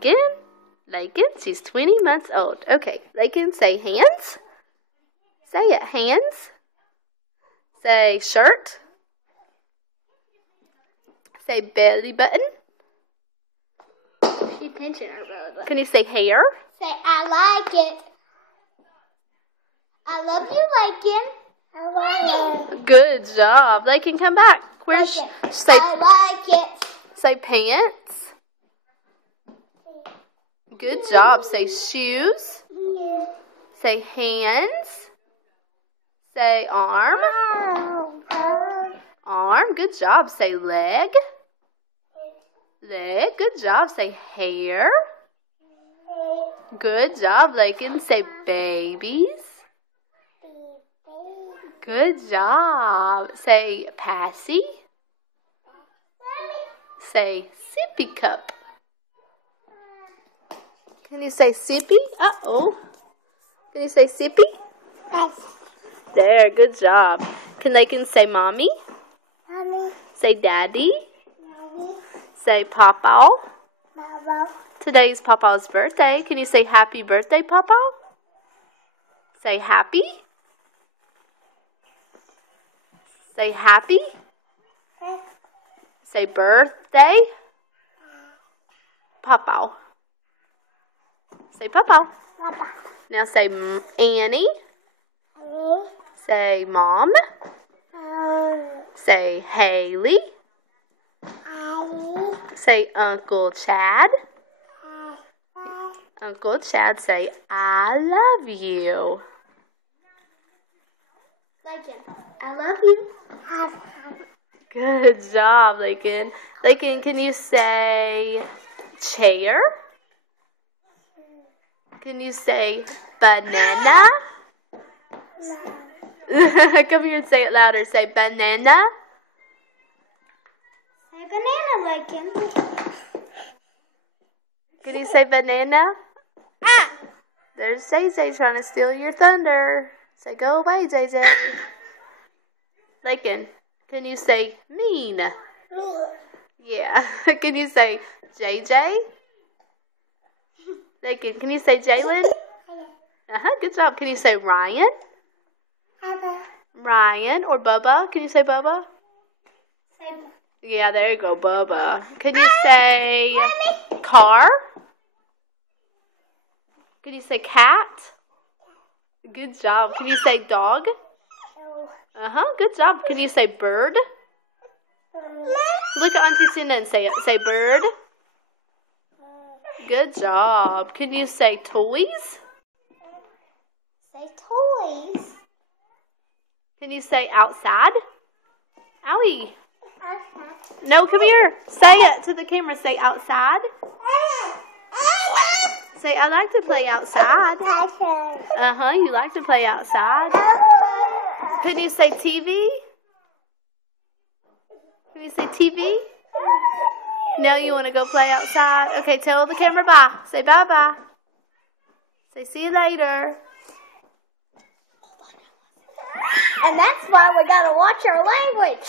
Lakin? Lakin, she's 20 months old. Okay, Lakin, say hands. Say it, hands. Say shirt. Say belly button. Pay attention, our belly button. Can you say hair? Say, I like it. I love you, Lakin. I like it. Good job. Lakin, come back. Where's say? I like it. Say pants. Good job. Say shoes. Say hands. Say arm. Arm. Good job. Say leg. Leg. Good job. Say hair. Good job, Lakin. Say babies. Good job. Say passy. Say sippy cup. Can you say sippy? Uh-oh. Can you say sippy? Yes. There, good job. Can Lakin say mommy? Mommy. Say daddy. Mommy. Say pawpaw. Mama. Today's Pawpaw's birthday. Can you say happy birthday, Pawpaw? Say happy. Say happy. Say birthday. Pawpaw. Say Pawpaw. Papa. Now say Annie. Annie. Say mom. Say Haley. Annie. Say Uncle Chad. Uncle Chad, say I love you. Lakin, I love you. Good job, Lakin. Lakin, can you say chair? Can you say banana? No. Come here and say it louder. Say banana. Say banana, Lakin. Can you say banana? Ah! There's JJ trying to steal your thunder. Say go away, JJ. Lakin, can you say mean? Yeah. Can you say JJ? Lakin, can you say Jalen? Good job. Can you say Ryan? Ryan or Bubba? Can you say Bubba? Yeah, there you go, Bubba. Can you say car? Can you say cat? Good job. Can you say dog? Good job. Can you say bird? Look at Auntie Cinda and say it. Say bird. Good job. Can you say toys? Say toys. Can you say outside? Owie. No, come here. Say it to the camera. Say outside. Say, I like to play outside. You like to play outside. Can you say TV? Can you say TV? No, you want to go play outside? Okay, tell the camera bye. Say bye-bye. Say see you later. And that's why we gotta watch our language.